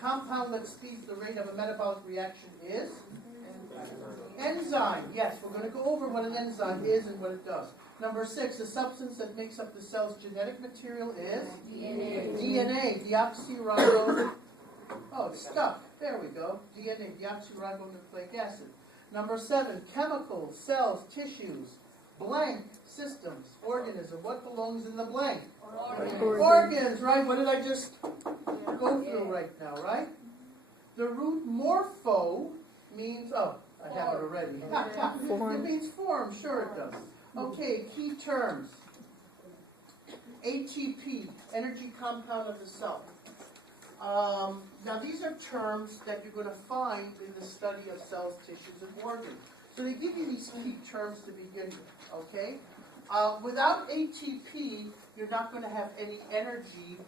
compound that speeds the rate of a metabolic reaction is? Enzyme. Yes, we're going to go over what an enzyme is and what it does. Number 6, the substance that makes up the cell's genetic material is? DNA. Deoxyribo. Oh, it's stuck. There we go. DNA, deoxyribonucleic acid. Number 7, chemicals, cells, tissues, blank, systems, organism. What belongs in the blank? Organs, right? What did I just go through right now, right? The root morpho means, oh, I have it already. It means form, sure it does. Okay, key terms. ATP, energy compound of the cell. Now these are terms that you're going to find in the study of cells, tissues, and organs. So they give you these key terms to begin with, okay? Without ATP, you're not going to have any energy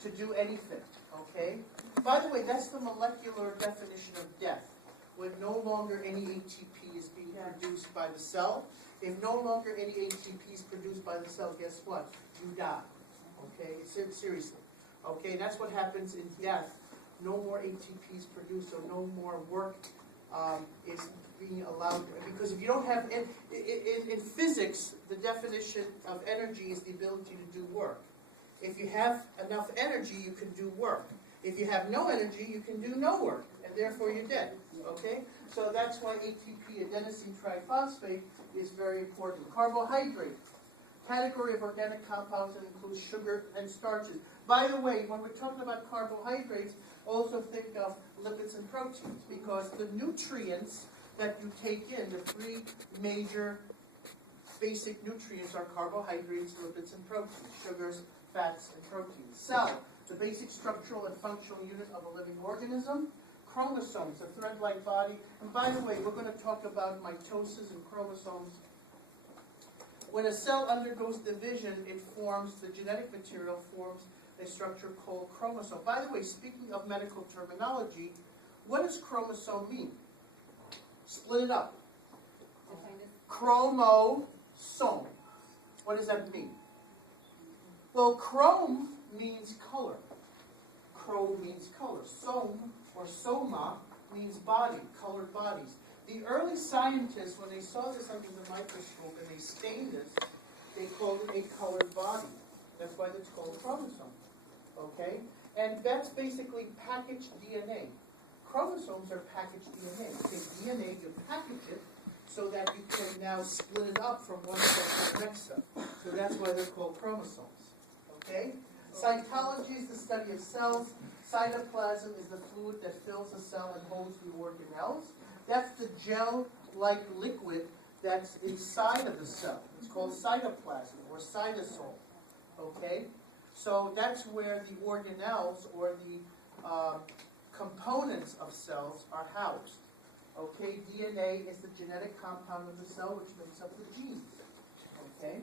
to do anything, okay? By the way, that's the molecular definition of death, when no longer any ATP is being produced by the cell. If no longer any ATP is produced by the cell, guess what? You die, okay? Seriously, okay? That's what happens in death. No more ATP is produced, so no more work is being allowed. Because if you don't have, in physics, the definition of energy is the ability to do work. If you have enough energy, you can do work. If you have no energy, you can do no work, and therefore you're dead, okay? So that's why ATP, adenosine triphosphate, is very important. Carbohydrate, category of organic compounds that includes sugar and starches. By the way, when we're talking about carbohydrates, also think of lipids and proteins, because the nutrients that you take in, the 3 major basic nutrients are carbohydrates, lipids, and proteins, sugars, fats, and proteins. Cell, the basic structural and functional unit of a living organism. Chromosomes, a thread-like body. And by the way, we're going to talk about mitosis and chromosomes. When a cell undergoes division, it forms, the genetic material forms a structure called chromosome. By the way, speaking of medical terminology, what does chromosome mean? Split it up. Chromosome. What does that mean? Well, chrome means color. Chrome means color. Some or soma means body, colored bodies. The early scientists, when they saw this under the microscope and they stained this, they called it a colored body. That's why it's called chromosome. Okay? And that's basically packaged DNA. Chromosomes are packaged DNA. Okay, DNA, you package it so that you can now split it up from one cell to the next cell. So that's why they're called chromosomes. Okay? Cytology is the study of cells. Cytoplasm is the fluid that fills the cell and holds the organelles. That's the gel-like liquid that's inside of the cell. It's called cytoplasm or cytosol. Okay? So that's where the organelles or the components of cells are housed. Okay? DNA is the genetic compound of the cell which makes up the genes. Okay?